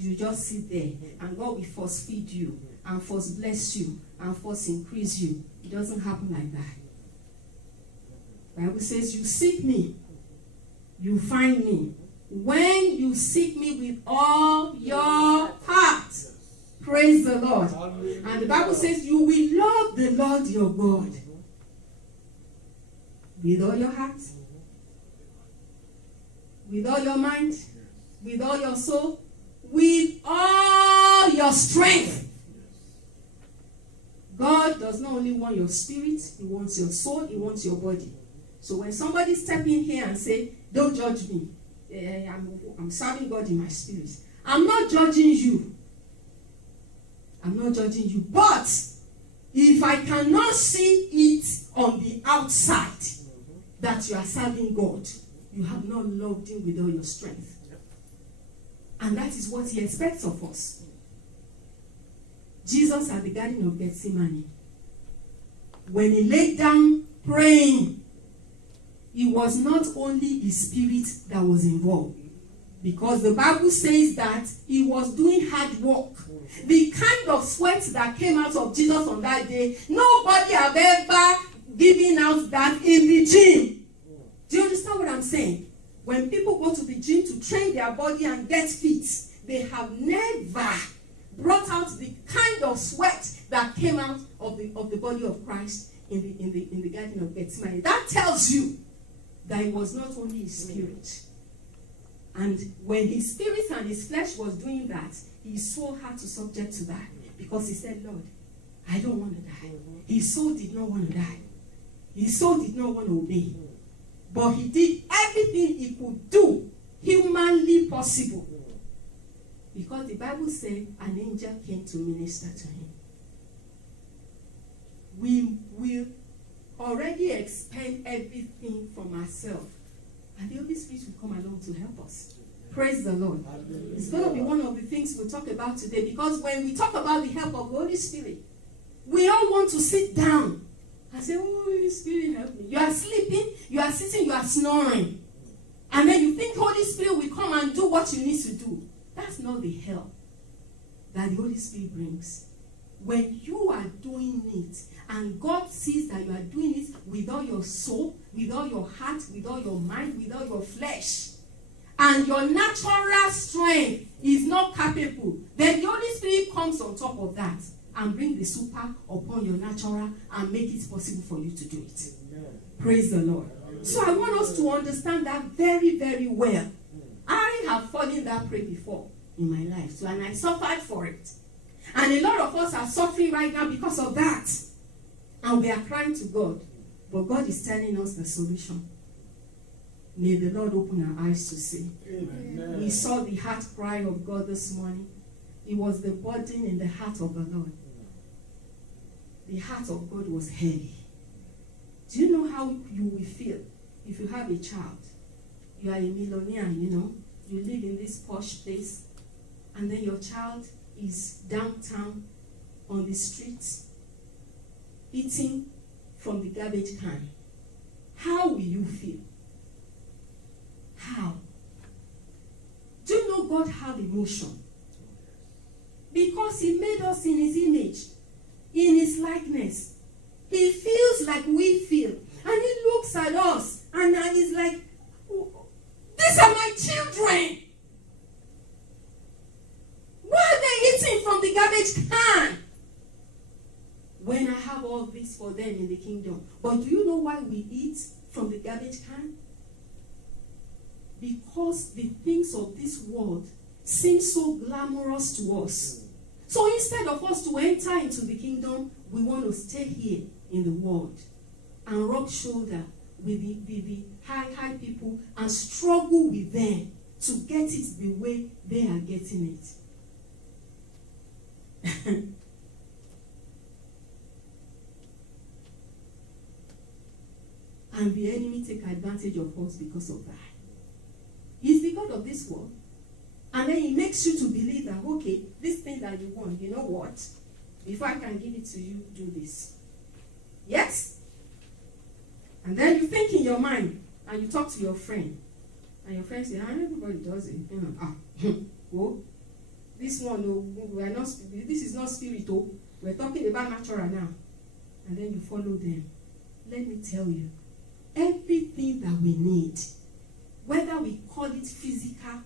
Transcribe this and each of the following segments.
you just sit there and God will force feed you and force bless you and force increase you. It doesn't happen like that. The Bible says, you seek me, you find me. When you seek me with all your heart. Praise the Lord. And the Bible says, you will love the Lord your God with all your heart, with all your mind, with all your soul, with all your strength. God does not only want your spirit, he wants your soul, he wants your body. So when somebody step in here and say, don't judge me, I'm serving God in my spirit. I'm not judging you. I'm not judging you. But if I cannot see it on the outside that you are serving God, you have not loved him with all your strength. And that is what he expects of us. Jesus at the Garden of Gethsemane, when he laid down praying, it was not only his spirit that was involved. Because the Bible says that he was doing hard work. The kind of sweat that came out of Jesus on that day, nobody have ever given out that in the gym. Do you understand what I'm saying? When people go to the gym to train their body and get fit, they have never brought out the kind of sweat that came out of the body of Christ in the Garden of Gethsemane. That tells you that it was not only his spirit. And when his spirit and his flesh was doing that, his soul had to subject to that. Because he said, Lord, I don't want to die. His soul did not want to die. His soul did not want to obey. But he did everything he could do, humanly possible. Because the Bible said an angel came to minister to him. We will already expend everything from ourselves. And the Holy Spirit will come along to help us. Praise the Lord. It's going to be one of the things we'll talk about today. Because when we talk about the help of the Holy Spirit, we all want to sit down and say, oh, Holy Spirit, help me. You are sleeping, you are sitting, you are snoring. And then you think Holy Spirit will come and do what you need to do. That's not the help that the Holy Spirit brings. When you are doing it, and God sees that you are doing it with all your soul, with all your heart, with all your mind, with all your flesh, and your natural strength is not capable, then the Holy Spirit comes on top of that and bring the super upon your natural and make it possible for you to do it. Amen. Praise the Lord. So I want us to understand that very, very well. I have fallen that prey before in my life, so, and I suffered for it. And a lot of us are suffering right now because of that. And we are crying to God. But God is telling us the solution. May the Lord open our eyes to see. Amen. We saw the heart cry of God this morning. It was the burden in the heart of the Lord. The heart of God was heavy. Do you know how you will feel if you have a child? You are a millionaire, you know. You live in this posh place. And then your child is downtown on the streets eating from the garbage can. How will you feel? How? Do you know God have emotion? Because he made us in his image, in his likeness. He feels like we feel. And he looks at us and he's like, oh, these are my children. Why are they eating from the garbage can? When I have all this for them in the kingdom. But do you know why we eat from the garbage can? Because the things of this world seem so glamorous to us. So instead of us to enter into the kingdom, we want to stay here in the world and rub shoulder with the high people and struggle with them to get it the way they are getting it. And the enemy take advantage of us because of that. He's the God of this world. And then he makes you to believe that, okay, this thing that you want, you know what? If I can give it to you, do this. Yes? And then you think in your mind, and you talk to your friend. And your friend says, everybody does it. Oh, this one, oh, we are not, this is not spirit, oh, we're talking about natural now. And then you follow them. Let me tell you, everything that we need, whether we call it physical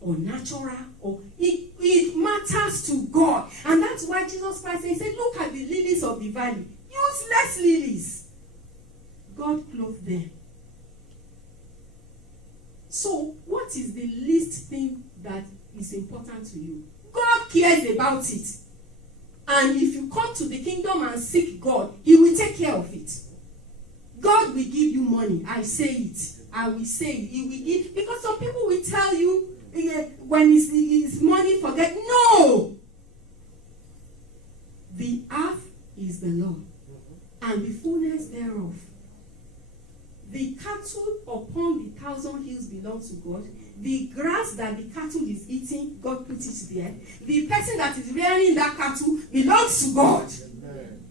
or natural, or it matters to God. And that's why Jesus Christ said, look at the lilies of the valley. Useless lilies. God clothed them. So, what is the least thing that is important to you? God cares about it. And if you come to the kingdom and seek God, He will take care of it. God will give you money. I say it. I will say it. He will give. Because some people will tell you, when it's money, forget. No! The earth is the Lord, and the fullness thereof. The cattle upon the 1,000 hills belong to God. The grass that the cattle is eating, God put it there. The person that is rearing that cattle belongs to God. Amen.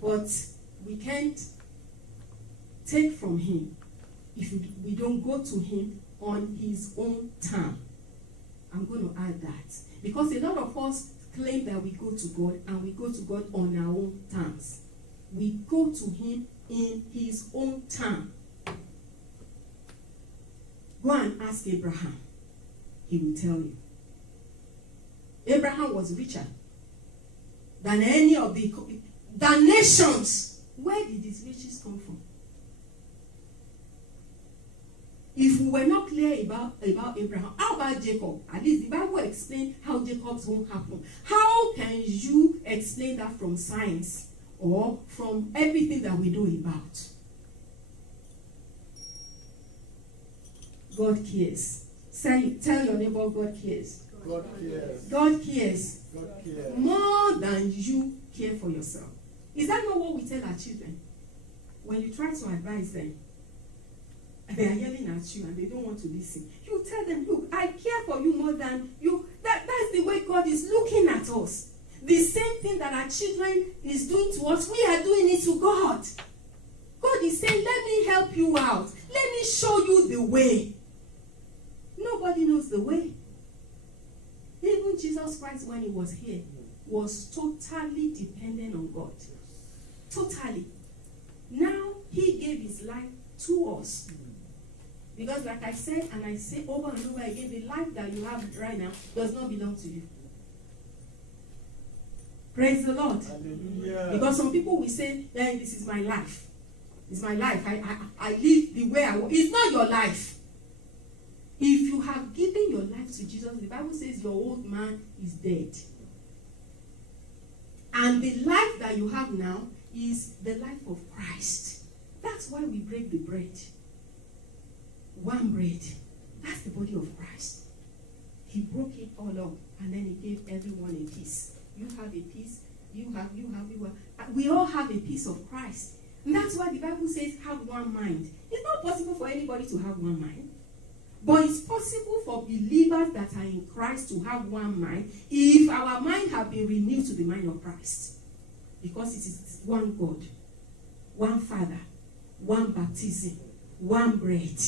But we can't take from Him if we don't go to Him on His own time. I'm going to add that. Because a lot of us claim that we go to God, and we go to God on our own terms. We go to Him in His own time. Go and ask Abraham. He will tell you. Abraham was richer than any of the nations. Where did his riches come from? If we were not clear about Abraham, how about Jacob? At least the Bible explains how Jacob's home happened. How can you explain that from science or from everything that we know about? God cares. Tell your neighbor, God cares. God cares. God cares. God cares. More than you care for yourself. Is that not what we tell our children? When you try to advise them, they are yelling at you and they don't want to listen. You tell them, look, I care for you more than you. That's the way God is looking at us. The same thing that our children is doing to us, we are doing it to God. God is saying, let me help you out. Let me show you the way. Nobody knows the way. Even Jesus Christ, when He was here, was totally dependent on God. Totally. Now, He gave His life to us. Because like I said, and I say over and over again, the life that you have right now does not belong to you. Praise the Lord. Hallelujah. Because some people will say, hey, this is my life. It's my life. I live the way I want. It's not your life. If you have given your life to Jesus, the Bible says your old man is dead. And the life that you have now is the life of Christ. That's why we break the bread. One bread. That's the body of Christ. He broke it all up, and then He gave everyone a piece. You have a piece. You have. We all have a piece of Christ. And that's why the Bible says, have one mind. It's not possible for anybody to have one mind. But it's possible for believers that are in Christ to have one mind if our mind have been renewed to the mind of Christ. Because it is one God, one Father, one baptism, one bread.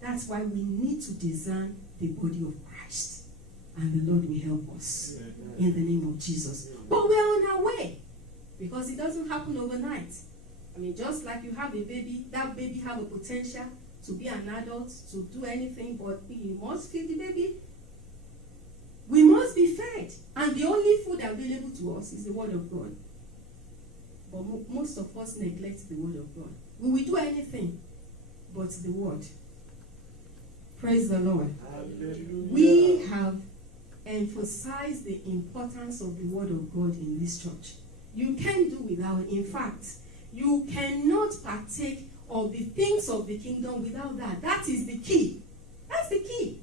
That's why we need to design the body of Christ. And the Lord will help us. In the name of Jesus. But we're on our way. Because it doesn't happen overnight. I mean, just like you have a baby, that baby have a potential to be an adult, to do anything, but you must feed the baby. We must be fed. And the only food available to us is the Word of God. But most of us neglect the Word of God. We will do anything but the Word. Praise the Lord. Hallelujah. We have emphasized the importance of the Word of God in this church. You can't do without it. In fact, you cannot partake of the things of the kingdom without that. That is the key. That's the key.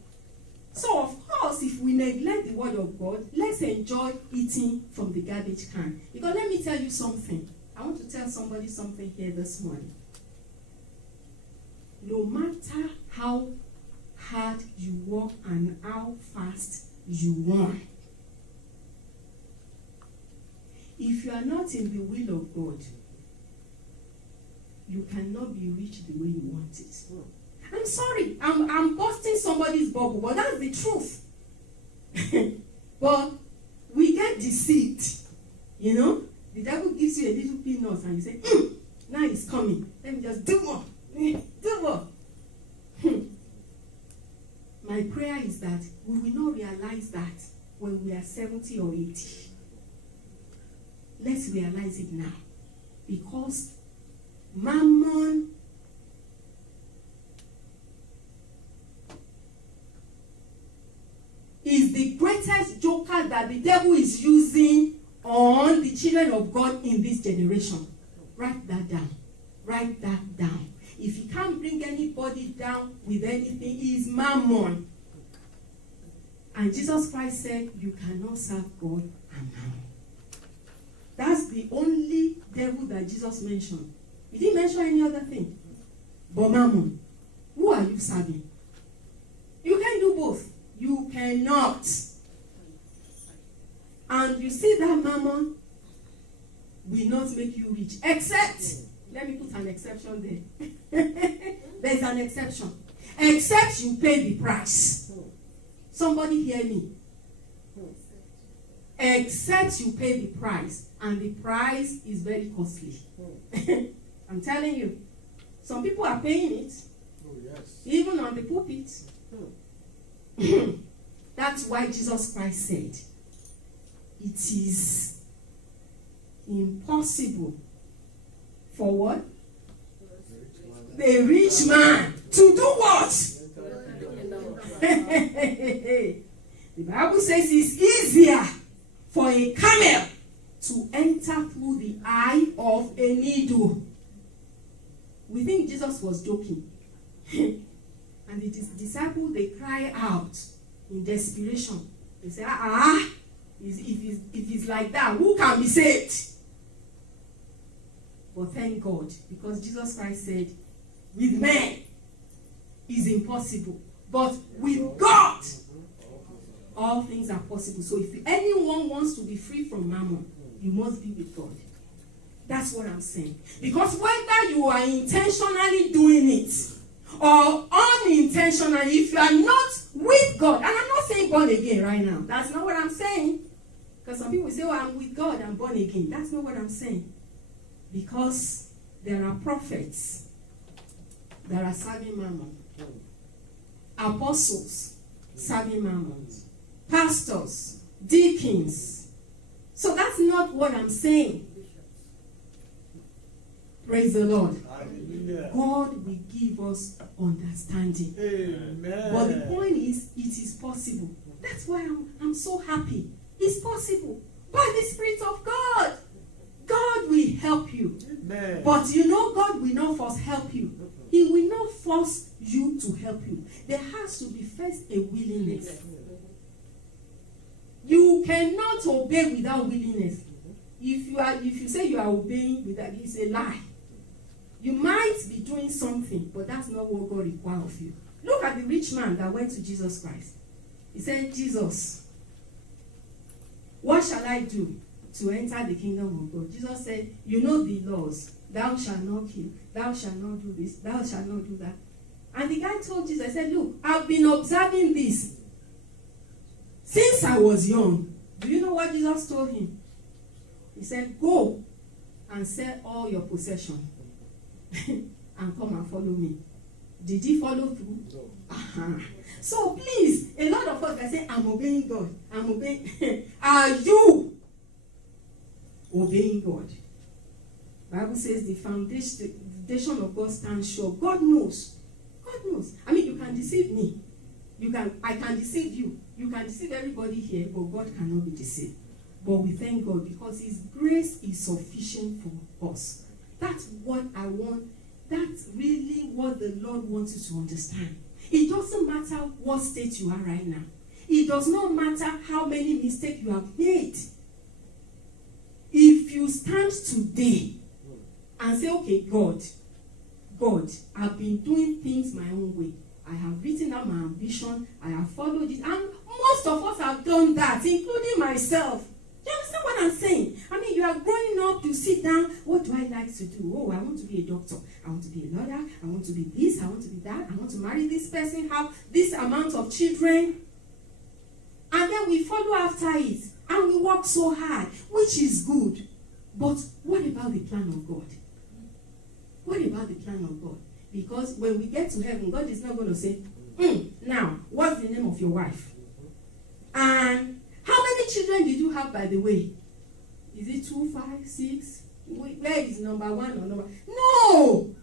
So, of course, if we neglect the Word of God, let's enjoy eating from the garbage can. Because let me tell you something. I want to tell somebody something here this morning. No matter how hard you work and how fast you run, if you are not in the will of God, you cannot be rich the way you want it. I'm sorry, I'm busting somebody's bubble, but that's the truth. But we get deceived. You know, the devil gives you a little peanut and you say, now it's coming. Let me just do more. Do more. My prayer is that we will not realize that when we are 70 or 80. Let's realize it now. Because mammon is the greatest joker that the devil is using on the children of God in this generation. Write that down. Write that down. If he can't bring anybody down with anything, he is mammon. And Jesus Christ said, you cannot serve God and mammon. That's the only devil that Jesus mentioned. He didn't mention any other thing. But mammon, who are you serving? You can't do both. You cannot. And you see that mammon will not make you rich. Except, let me put an exception there. There's an exception. Except you pay the price. Somebody hear me. Except you pay the price. And the price is very costly. I'm telling you. Some people are paying it. Oh, yes. Even on the pulpit. That's why Jesus Christ said, it is impossible for what? The rich man to do what? The Bible says it's easier for a camel to enter through the eye of a needle. We think Jesus was joking. And the disciples, they cry out in desperation. They say, if it's like that, who can be saved? But thank God, because Jesus Christ said, with men is impossible, but with God all things are possible. So if anyone wants to be free from mammon, you must be with God. That's what I'm saying. Because whether you are intentionally doing it or unintentionally, if you are not with God, and I'm not saying born again right now. That's not what I'm saying. Because some people say, oh, I'm with God, I'm born again. That's not what I'm saying. Because there are prophets that are serving mammon. Apostles serving mammon. Pastors, deacons. So that's not what I'm saying. Praise the Lord. Hallelujah. God will give us understanding. Amen. But the point is, it is possible. That's why I'm so happy. It's possible. By the Spirit of God. God will help you. Amen. But you know, God will not first help you. He will not force you to help you. There has to be first a willingness. You cannot obey without willingness. If you say you are obeying without, it's a lie. You might be doing something, but that's not what God requires of you. Look at the rich man that went to Jesus Christ. He said, Jesus, what shall I do to enter the kingdom of God? Jesus said, you know the laws. Thou shalt not kill. Thou shalt not do this. Thou shalt not do that. And the guy told Jesus, I said, look, I've been observing this since I was young. Do you know what Jesus told him? He said, go and sell all your possession and come and follow me. Did he follow through? No. Uh-huh. So please, a lot of us are saying, I'm obeying God. I'm obeying. Are you obeying God? Bible says the foundation of God stands sure. God knows. God knows. I mean, you can deceive me. I can deceive you. You can deceive everybody here, but God cannot be deceived. But we thank God because His grace is sufficient for us. That's what I want. That's really what the Lord wants you to understand. It doesn't matter what state you are right now. It does not matter how many mistakes you have made. If you stand today and say, okay, God, I've been doing things my own way. I have written out my ambition. I have followed it. And most of us have done that, including myself. Do you understand what I'm saying? I mean, you are growing up, you sit down, what do I like to do? Oh, I want to be a doctor. I want to be a lawyer. I want to be this. I want to be that. I want to marry this person, have this amount of children. And then we follow after it. And we work so hard, which is good. But what about the plan of God? What about the plan of God? Because when we get to heaven, God is not going to say, now, what's the name of your wife? And how many children did you have, by the way? Is it 2, 5, 6? Where is number 1 or number? No!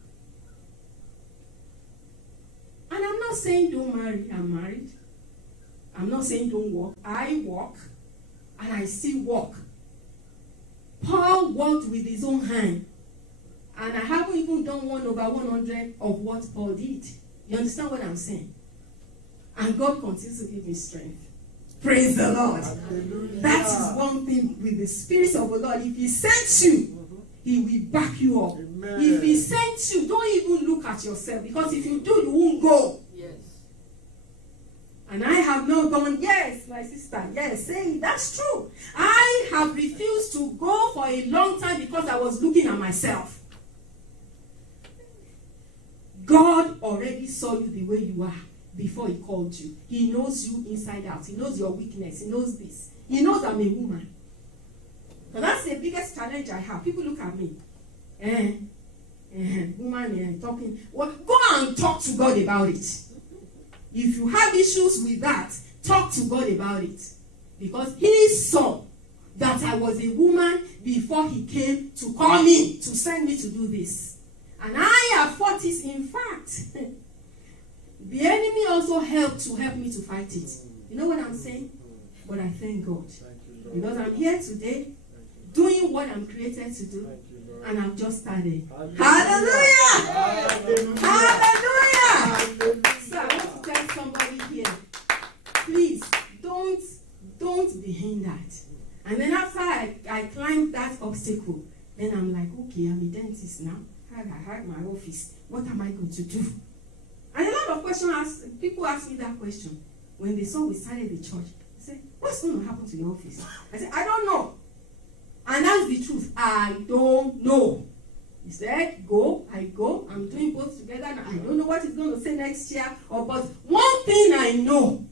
And I'm not saying don't marry. I'm married. I'm not saying don't work. I work. And I still work. Paul worked with his own hand. And I haven't even done 1/100 of what Paul did. You understand what I'm saying? And God continues to give me strength. Praise the Lord. Hallelujah. That is one thing with the Spirit of the Lord. If He sends you, He will back you up. Amen. If He sends you, don't even look at yourself. Because if you do, you won't go. Yes. And I have not gone, yes, my sister, yes, saying that's true. I have refused to go for a long time because I was looking at myself. God already saw you the way you are before He called you. He knows you inside out. He knows your weakness. He knows this. He knows I'm a woman. And that's the biggest challenge I have. People look at me. Woman talking. Well, go and talk to God about it. If you have issues with that, talk to God about it. Because He saw that I was a woman before He came to call me, to send me to do this. And I have fought it. In fact, the enemy also helped me to fight it. You know what I'm saying? But I thank God. Because I'm here today, doing what I'm created to do. And I've just started. Hallelujah! Hallelujah! So I want to tell somebody here, please, don't be hindered. And then after I climbed that obstacle, then I'm like, okay, I'm a dentist now. I had my office. What am I going to do? And a lot of questions, people ask me that question. When they saw we started the church, they said, what's going to happen to your office? I said, I don't know. And that's the truth. I don't know. He said, go, I go. I'm doing both together. And I don't know what he's going to say next year. But one thing I know,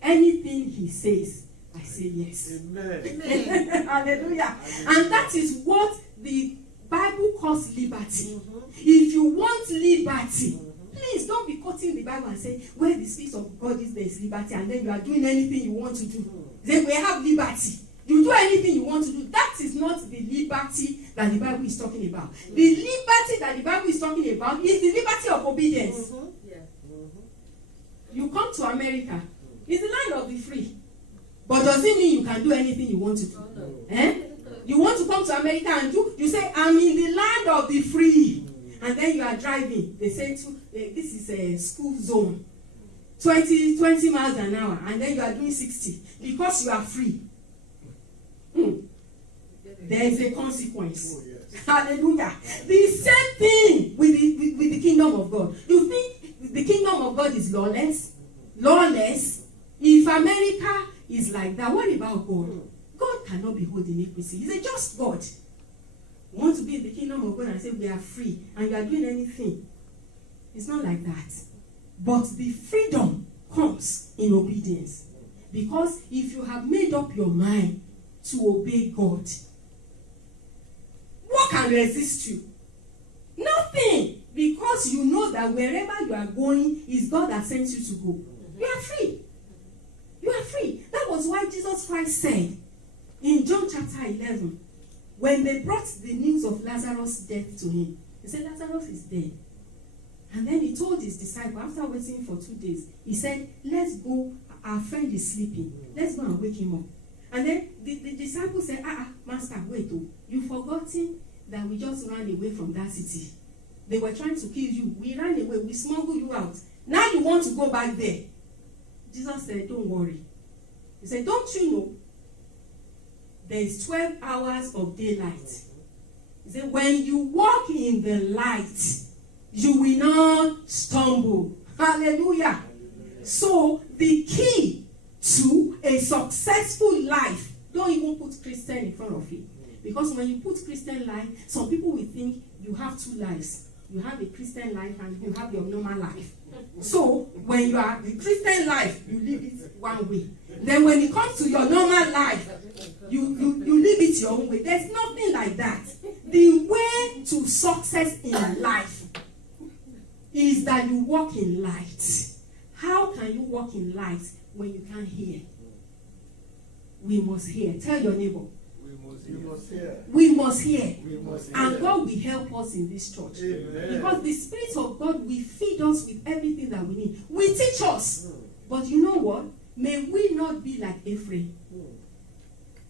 anything he says, I say yes. Amen. Hallelujah. And that is what the Bible calls liberty. If you want liberty, please don't be quoting the Bible and say, where the Spirit of God is, there is liberty. And then you are doing anything you want to do. Then we have liberty. You do anything you want to do. That is not the liberty that the Bible is talking about. The liberty that the Bible is talking about is the liberty of obedience. Yeah. You come to America. It's the land of the free. But does it mean you can do anything you want to do? Oh, no. Eh? You want to come to America and do, you say, I'm in the land of the free. And then you are driving. They say, this is a school zone. 20 miles an hour. And then you are doing 60. Because you are free. There is a consequence. Oh, yes. Hallelujah. The same thing with the kingdom of God. You think the kingdom of God is lawless? Lawless? If America is like that, what about God? God cannot behold iniquity. He's a just God. You want to be in the kingdom of God and say we are free and you are doing anything. It's not like that. But the freedom comes in obedience. Because if you have made up your mind to obey God, what can resist you? Nothing. Because you know that wherever you are going is God that sends you to go. You are free. You are free. That was why Jesus Christ said in John chapter 11, when they brought the news of Lazarus' death to him, he said, Lazarus is dead. And then he told his disciple, after waiting for 2 days, he said, let's go, our friend is sleeping. Let's go and wake him up. And then the disciple said, Master, wait, you've forgotten that we just ran away from that city. They were trying to kill you. We ran away. We smuggled you out. Now you want to go back there. Jesus said, don't worry. He said, don't you know there is 12 hours of daylight? He said, when you walk in the light, you will not stumble. Hallelujah. So the key to a successful life Don't even put Christian in front of it. Because when you put Christian life, some people will think you have two lives. You have a Christian life and you have your normal life. So when you are the Christian life, you live it one way. Then when it comes to your normal life, you live it your own way. There's nothing like that. The way to success in life is that you walk in light. How can you walk in light when you can't hear? We must hear. Tell your neighbor. We must hear. We must hear. We must hear. And God will help us in this church. Amen. Because the Spirit of God will feed us with everything that we need. Will teach us. But you know what? May we not be like Ephraim.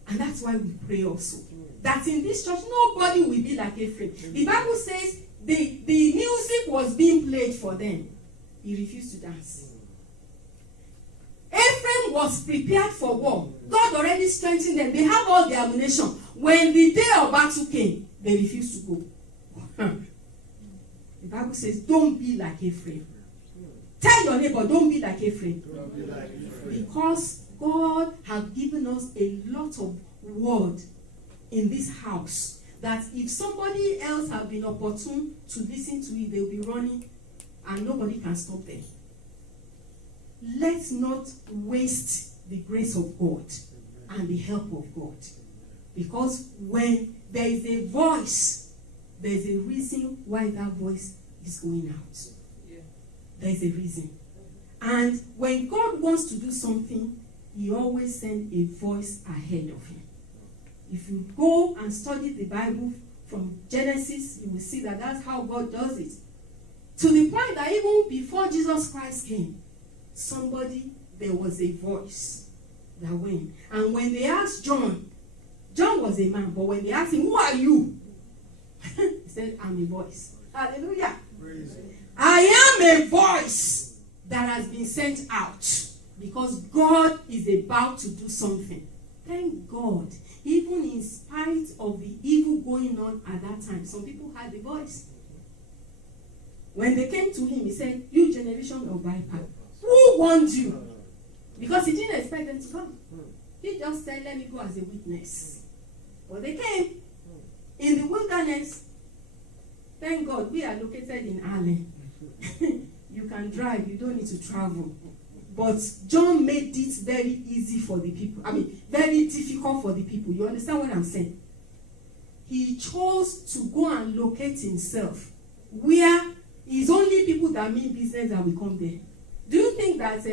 And that's why we pray also. That in this church, nobody will be like Ephraim. The Bible says the music was being played for them. He refused to dance. Ephraim was prepared for war. God already strengthened them. They have all the ammunition. When the day of battle came, they refused to go. The Bible says, don't be like Ephraim. Tell your neighbor, don't be like Ephraim. Don't be like Ephraim. Because God has given us a lot of word in this house. That if somebody else has been opportune to listen to it, they will be running and nobody can stop them. Let's not waste the grace of God and the help of God. Because when there is a voice, there is a reason why that voice is going out. Yeah. There is a reason. And when God wants to do something, He always sends a voice ahead of Him. If you go and study the Bible from Genesis, you will see that that's how God does it. To the point that even before Jesus Christ came, there was a voice that went. And when they asked John was a man, but when they asked him, who are you? He said, I'm a voice. Hallelujah. Praise Him. I am a voice that has been sent out because God is about to do something. Thank God. Even in spite of the evil going on at that time, some people had the voice. When they came to him, he said, you generation of vipers, who warned you? Because he didn't expect them to come. He just said, let me go as a witness. But they came in the wilderness. Thank God we are located in Allen. You can drive, you don't need to travel. But John made it very easy for the people. Very difficult for the people. You understand what I'm saying? He chose to go and locate himself where it's only people that mean business that will come there. Do you think that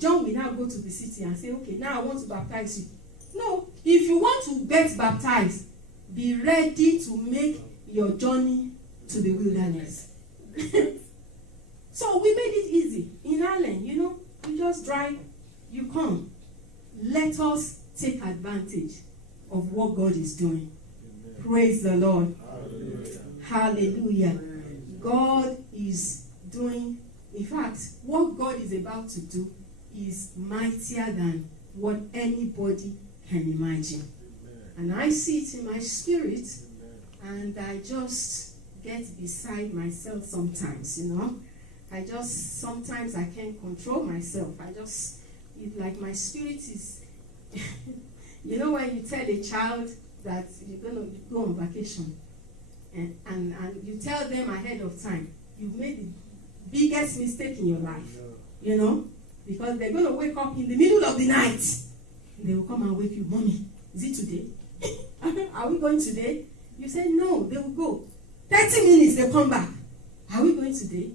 John will now go to the city and say, okay, now I want to baptize you? No. If you want to get baptized, be ready to make your journey to the wilderness. So we made it easy. In Ireland, you just drive, you come. Let us take advantage of what God is doing. Amen. Praise the Lord. Hallelujah. Hallelujah. God is doing, in fact, what God is about to do is mightier than what anybody can imagine. Amen. And I see it in my spirit. Amen. And I just get beside myself sometimes, sometimes I can't control myself. It's like my spirit is, when you tell a child that you're going to go on vacation, and you tell them ahead of time, you've made the biggest mistake in your life, because they're going to wake up in the middle of the night. They will come and wake you, Mommy, is it today? Are we going today? You say, no, they will go. 30 minutes, they come back. Are we going today?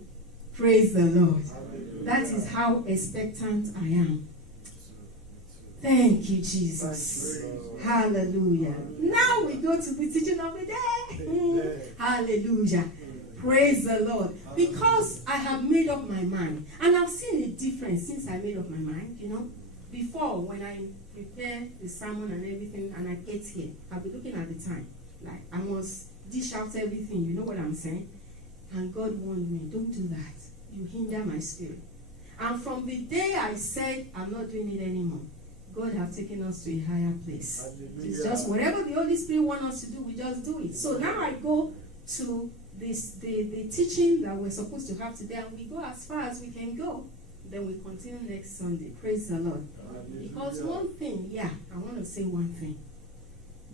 Praise the Lord. Hallelujah. That is how expectant I am. Thank you, Jesus. Hallelujah. Now we go to the teaching of the day. Hallelujah. Praise the Lord. Because I have made up my mind. And I've seen a difference since I made up my mind, Before, when I prepare the sermon and everything, and I get here, I'll be looking at the time. Like, I must dish out everything. You know what I'm saying? And God warned me, don't do that. You hinder my spirit. And from the day I said, I'm not doing it anymore, God have taken us to a higher place. Hallelujah. It's just whatever the Holy Spirit wants us to do, we just do it. So now I go to the teaching that we're supposed to have today, and we go as far as we can go. Then we continue next Sunday. Praise the Lord. Because one thing, I want to say one thing.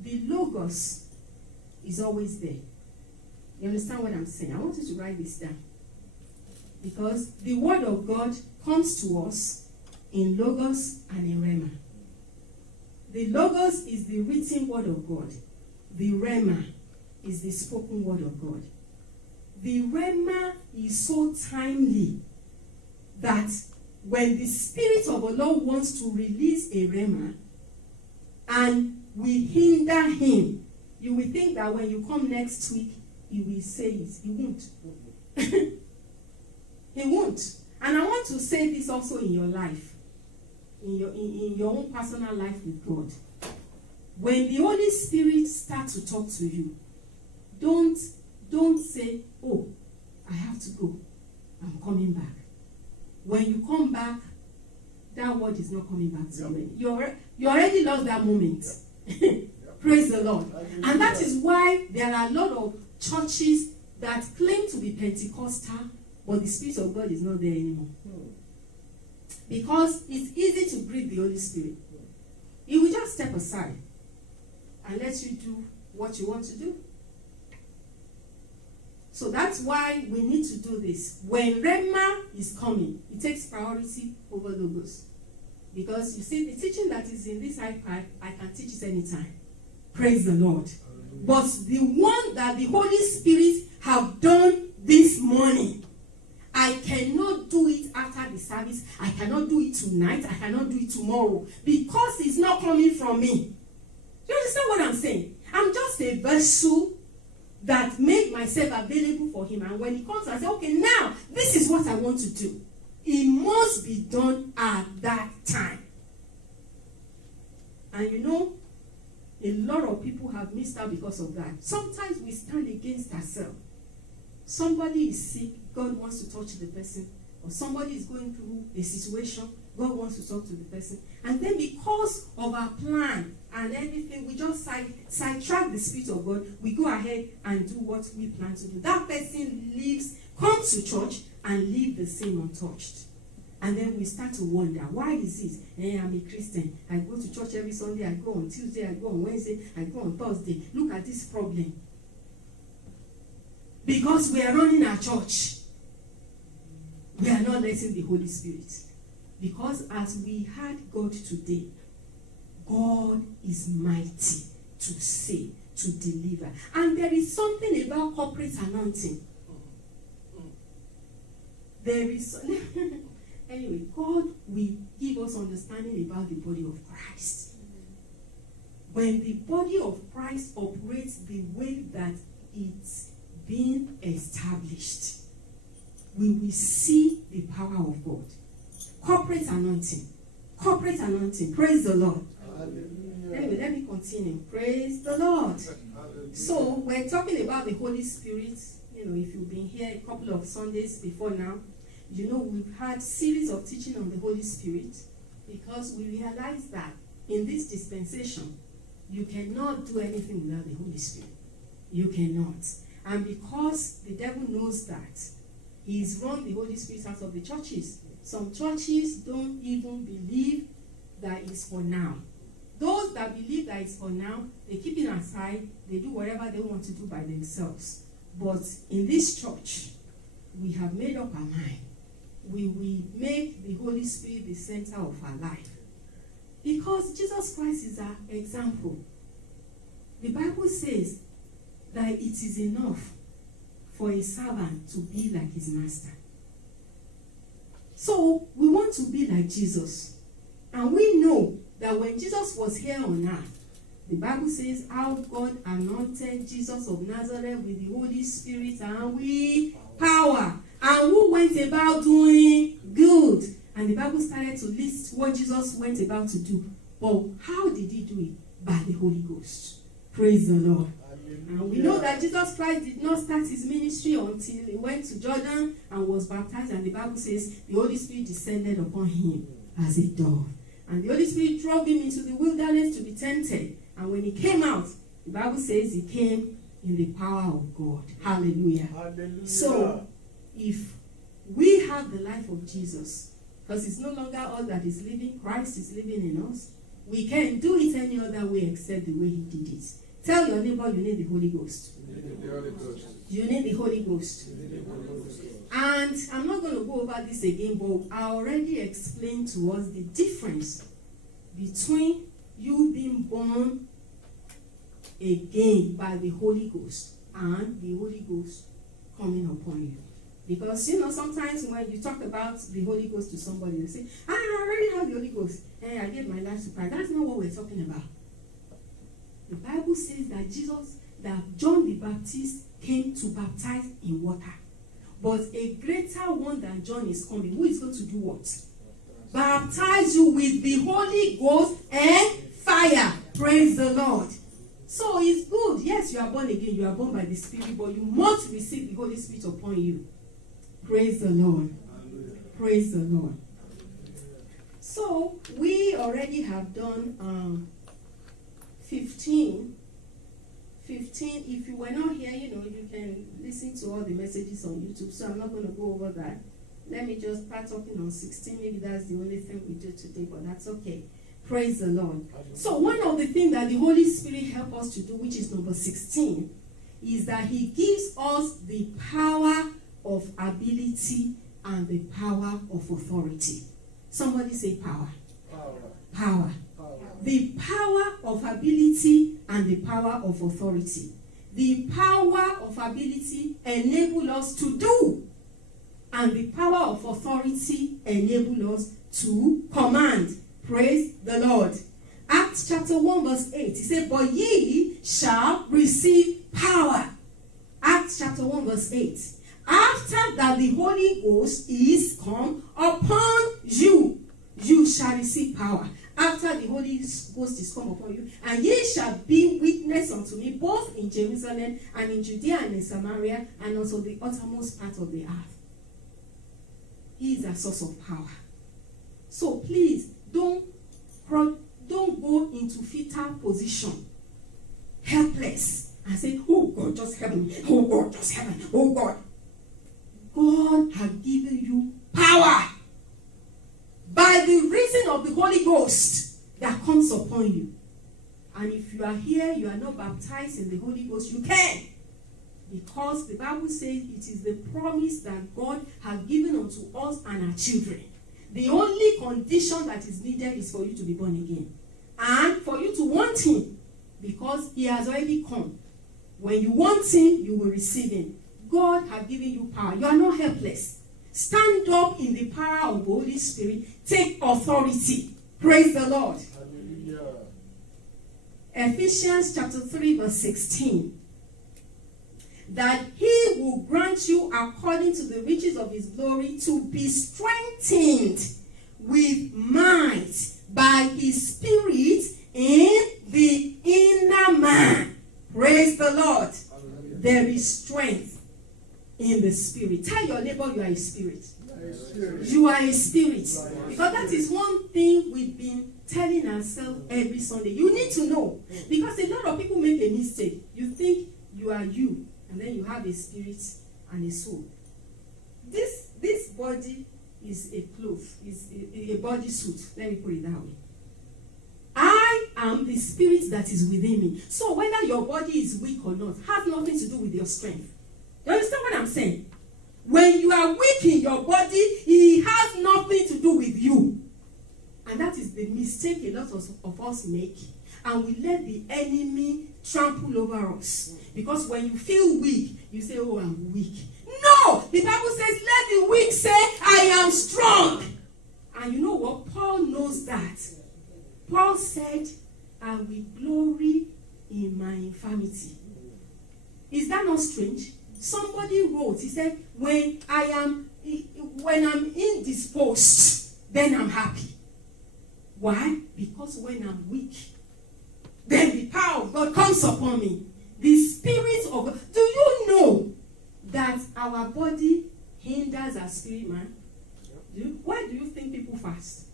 The Logos is always there. You understand what I'm saying? I want you to write this down. Because the Word of God comes to us in Logos and in Rhema. The Logos is the written Word of God. The Rhema is the spoken Word of God. The Rhema is so timely that when the Spirit of the Lord wants to release a Rhema and we hinder him, you will think that when you come next week, he will say it. He won't. He won't. And I want to say this also in your life, in your own personal life with God. When the Holy Spirit starts to talk to you, don't say, oh, I have to go. I'm coming back. When you come back, that word is not coming back to you. You already lost that moment. Praise the Lord. And that is why there are a lot of churches that claim to be Pentecostal, but the Spirit of God is not there anymore. Because it's easy to grieve the Holy Spirit. He will just step aside and let you do what you want to do. So that's why we need to do this. When Rhema is coming, it takes priority over Logos. Because you see, the teaching that is in this iPad, I can teach it anytime. Praise the Lord. But the one that the Holy Spirit have done this morning, I cannot do it after the service. I cannot do it tonight. I cannot do it tomorrow. Because it's not coming from me. Do you understand what I'm saying? I'm just a vessel that made myself available for him. And when he comes, I say, okay, now, this is what I want to do. It must be done at that time. And you know, a lot of people have missed out because of that. Sometimes we stand against ourselves. Somebody is sick, God wants to touch the person. Or somebody is going through a situation, God wants to talk to the person. And then because of our plan and everything, we just sidetrack the Spirit of God. We go ahead and do what we plan to do. That person comes to church and leaves the same untouched. And then we start to wonder, why is this? I'm a Christian. I go to church every Sunday. I go on Tuesday. I go on Wednesday. I go on Thursday. Look at this problem. Because we are running our church. We are not letting the Holy Spirit. Because as we had God today, God is mighty to save, to deliver. And there is something about corporate anointing. There is... Anyway, God will give us understanding about the body of Christ. When the body of Christ operates the way that it's being established, we will see the power of God. Corporate anointing. Corporate anointing. Praise the Lord. Hallelujah. Anyway, let me continue. Praise the Lord. Hallelujah. So, we're talking about the Holy Spirit. You know, if you've been here a couple of Sundays before now, you know we've had series of teaching on the Holy Spirit because we realize that in this dispensation, you cannot do anything without the Holy Spirit. You cannot. And because the devil knows that, he's run the Holy Spirit out of the churches. Some churches don't even believe that it's for now. Those that believe that it's for now, they keep it aside. They do whatever they want to do by themselves. But in this church, we have made up our mind. We will make the Holy Spirit the center of our life. Because Jesus Christ is our example. The Bible says that it is enough for a servant to be like his master. So, we want to be like Jesus. And we know that when Jesus was here on earth, the Bible says how God anointed Jesus of Nazareth with the Holy Spirit and with power. And who went about doing good. And the Bible started to list what Jesus went about to do. But how did he do it? By the Holy Ghost. Praise the Lord. And we know that Jesus Christ did not start his ministry until he went to Jordan and was baptized. And the Bible says the Holy Spirit descended upon him as a dove. And the Holy Spirit drove him into the wilderness to be tempted. And when he came out, the Bible says he came in the power of God. Hallelujah. Hallelujah. So, if we have the life of Jesus, Because it's no longer us that is living, Christ is living in us. We can't do it any other way except the way he did it. Tell your neighbor you need the Holy Ghost. You need the Holy Ghost. And I'm not going to go over this again, but I already explained to us the difference between you being born again by the Holy Ghost and the Holy Ghost coming upon you. Because, sometimes when you talk about the Holy Ghost to somebody, they say, I already have the Holy Ghost. Hey, I gave my life to Christ. That's not what we're talking about. The Bible says that John the Baptist came to baptize in water. But a greater one than John is coming. Who is going to do what? Baptize you with the Holy Ghost and fire. Praise the Lord. So it's good. Yes, you are born again. You are born by the Spirit, but you must receive the Holy Spirit upon you. Praise the Lord. Praise the Lord. So we already have done 15. If you were not here, you can listen to all the messages on YouTube. So I'm not going to go over that. Let me just start talking on 16. Maybe that's the only thing we do today, but that's okay. Praise the Lord. So one of the things that the Holy Spirit helps us to do, which is number 16, is that he gives us the power of ability and the power of authority. Somebody say power. Power. The power of ability and the power of authority. The power of ability enables us to do, and the power of authority enables us to command. Praise the Lord. Acts chapter 1 verse 8. He said, but ye shall receive power. Acts chapter 1 verse 8. After that the Holy Ghost is come upon you, you shall receive power. After the Holy Ghost is come upon you, and ye shall be witness unto me both in Jerusalem and in Judea and in Samaria and also the uttermost part of the earth. He is a source of power. So please don't go into fetal position, helpless, and say, oh God, just help me. Oh God, just help me. Oh God. God has given you power by the reason of the Holy Ghost that comes upon you. And if you are here, you are not baptized in the Holy Ghost, you can. Because the Bible says it is the promise that God has given unto us and our children. The only condition that is needed is for you to be born again. And for you to want him, because he has already come. When you want him, you will receive him. God has given you power. You are not helpless. Stand up in the power of the Holy Spirit. Take authority. Praise the Lord. Hallelujah. Ephesians chapter 3 verse 16. That he will grant you according to the riches of his glory to be strengthened with might by his Spirit in the inner man. Praise the Lord. Hallelujah. There is strength in the Spirit. Tell your neighbor you are a spirit. You are a spirit. Because that is one thing we've been telling ourselves every Sunday. You need to know. Because a lot of people make a mistake. You think you are you, and then you have a spirit and a soul. This body is a cloth, is a body suit. Let me put it that way. I am the spirit that is within me. So whether your body is weak or not has nothing to do with your strength. You understand what I'm saying? When you are weak in your body, it has nothing to do with you. And that is the mistake a lot of us make. And we let the enemy trample over us. Because when you feel weak, you say, oh, I'm weak. No! The Bible says, let the weak say, I am strong. And you know what? Paul knows that. Paul said, I will glory in my infirmity. Is that not strange? Somebody wrote, he said, when I'm indisposed, then I'm happy. Why? Because when I'm weak, then the power of God comes upon me. The Spirit of God. Do you know that our body hinders our spirit, man? Why do you think people fast?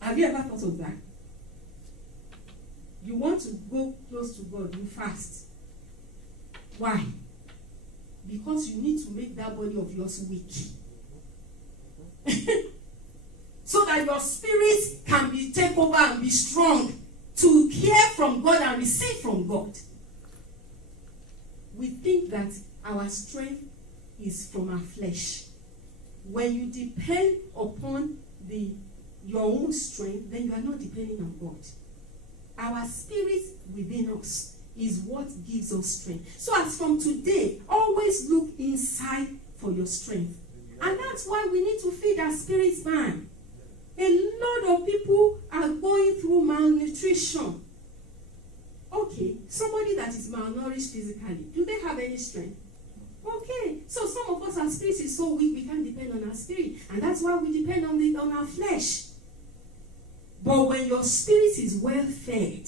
Have you ever thought of that? You want to go close to God, you fast. Why? Because you need to make that body of yours weak. that your spirit can be take over and be strong to hear from God and receive from God. We think that our strength is from our flesh. When you depend upon your own strength, then you are not depending on God. Our spirit within us is what gives us strength. So as from today, always look inside for your strength. And that's why we need to feed our spirit man. A lot of people are going through malnutrition. Okay, somebody that is malnourished physically, do they have any strength? Okay, so some of us, our spirit is so weak, we can't depend on our spirit. And that's why we depend on our flesh. But when your spirit is well fed,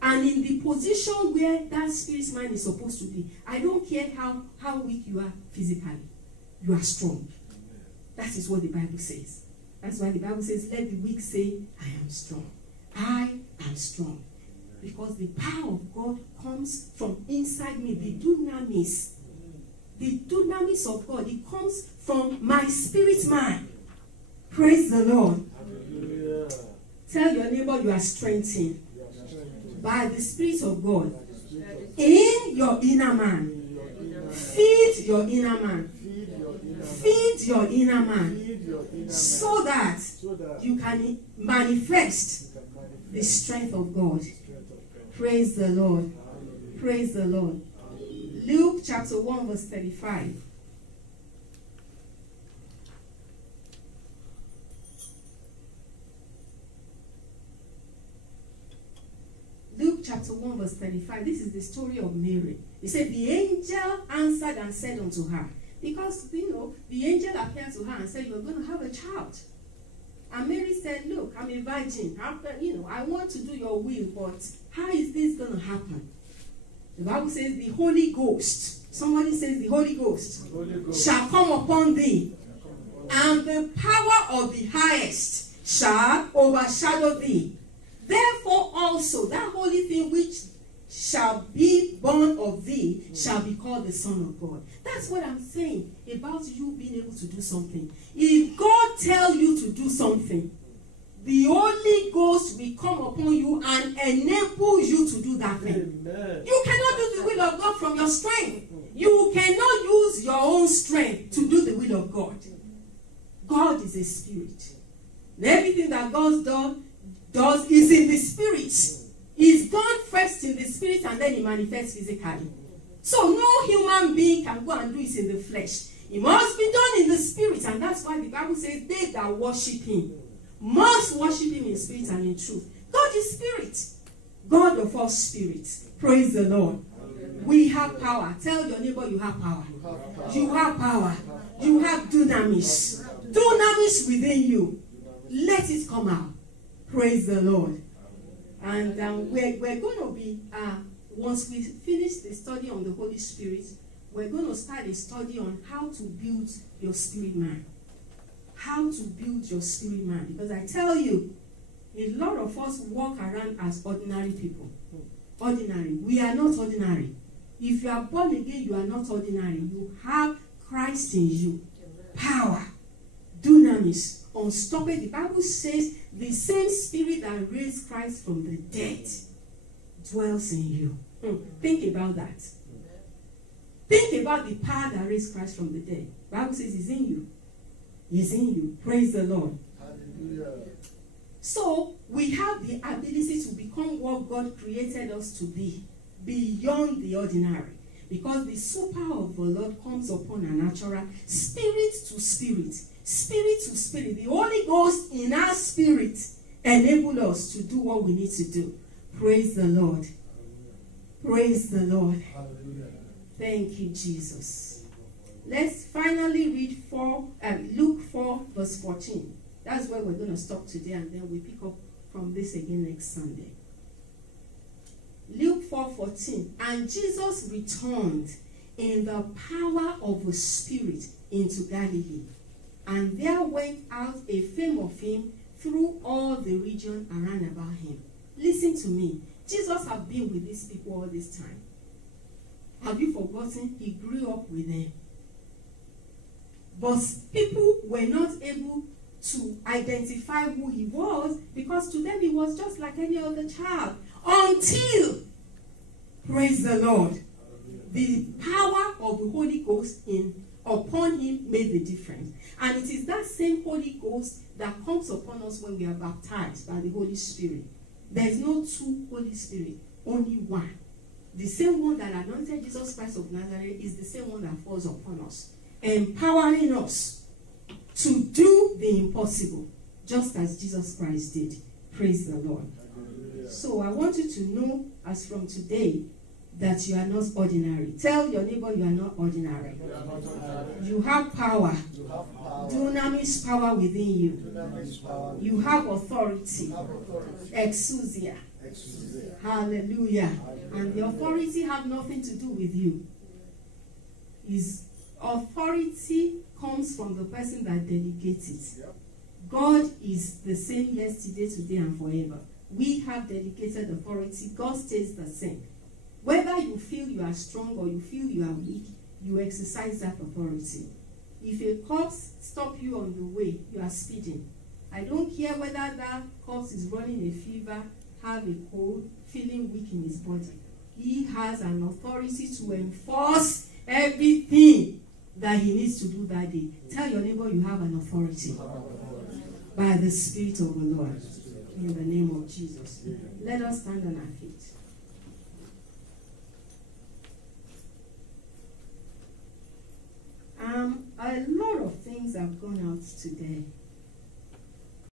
and in the position where that spirit man is supposed to be, I don't care how weak you are physically, you are strong. That is what the Bible says. That's why the Bible says, let the weak say, I am strong. I am strong. Because the power of God comes from inside me, the dunamis. The dunamis of God, it comes from my spirit man. Praise the Lord. Hallelujah. Tell your neighbor you are strengthened by the Spirit of God in your inner man. Feed your inner man. Feed your inner man so that you can manifest the strength of God. Praise the Lord. Praise the Lord. Luke chapter 1 verse 35. Luke chapter 1 verse 35. This is the story of Mary. He said, the angel answered and said unto her, because, the angel appeared to her and said, you're going to have a child. And Mary said, look, I'm a virgin. I want to do your will, but how is this going to happen? The Bible says the Holy Ghost, somebody says the Holy Ghost, shall come upon thee, and the power of the highest shall overshadow thee. Therefore also that holy thing which shall be born of thee shall be called the Son of God. That's what I'm saying about you being able to do something. If God tells you to do something, the Holy Ghost will come upon you and enable you to do that thing. Amen. You cannot do the will of God from your strength. You cannot use your own strength to do the will of God. God is a spirit. And everything that God does is in the spirit. He's done first in the spirit and then he manifests physically. So no human being can go and do it in the flesh. It must be done in the spirit, and that's why the Bible says they that worship him must worship him in spirit and in truth. God is spirit. God of all spirits. Praise the Lord. We have power. Tell your neighbor you have power. You have power. You have dunamis. Dunamis within you. Let it come out. Praise the Lord. And we're going to be, once we finish the study on the Holy Spirit, we're going to start a study on how to build your spirit man. How to build your spirit man. Because I tell you, a lot of us walk around as ordinary people. Ordinary. We are not ordinary. If you are born again, you are not ordinary. You have Christ in you. Power. Dunamis. Unstoppable. The Bible says the same spirit that raised Christ from the dead dwells in you. Think about that. Think about the power that raised Christ from the dead. The Bible says it's in you. It's in you. Praise the Lord. Hallelujah. So we have the ability to become what God created us to be, beyond the ordinary. Because the super of the Lord comes upon a natural spirit to spirit. Spirit to spirit. The Holy Ghost in our spirit enable us to do what we need to do. Praise the Lord. Praise the Lord. Hallelujah. Thank you, Jesus. Let's finally read Luke 4 verse 14. That's where we're going to stop today, and then we pick up from this again next Sunday. Luke 4:14. And Jesus returned in the power of the Spirit into Galilee. And there went out a fame of him through all the region around about him. Listen to me. Jesus has been with these people all this time. Have you forgotten? He grew up with them. But people were not able to identify who he was, because to them he was just like any other child. Until, praise the Lord, the power of the Holy Ghost upon him made the difference. And it is that same Holy Ghost that comes upon us when we are baptized by the Holy Spirit. There is no two Holy Spirit, only one. The same one that anointed Jesus Christ of Nazareth is the same one that falls upon us, empowering us to do the impossible, just as Jesus Christ did. Praise the Lord. So I want you to know, as from today, that you are not ordinary. Tell your neighbor you are not ordinary. You have power. Dunamis power within you. You have authority. Exousia. Hallelujah. And the authority have nothing to do with you. His authority comes from the person that delegates it. God is the same yesterday, today, and forever. We have delegated authority. God stays the same. Whether you feel you are strong or you feel you are weak, you exercise that authority. If a corpse stops you on the way, you are speeding. I don't care whether that corpse is running a fever, have a cold, feeling weak in his body. He has an authority to enforce everything that he needs to do that day. Tell your neighbor you have an authority by the Spirit of the Lord. In the name of Jesus. Let us stand on our feet. A lot of things have gone out today.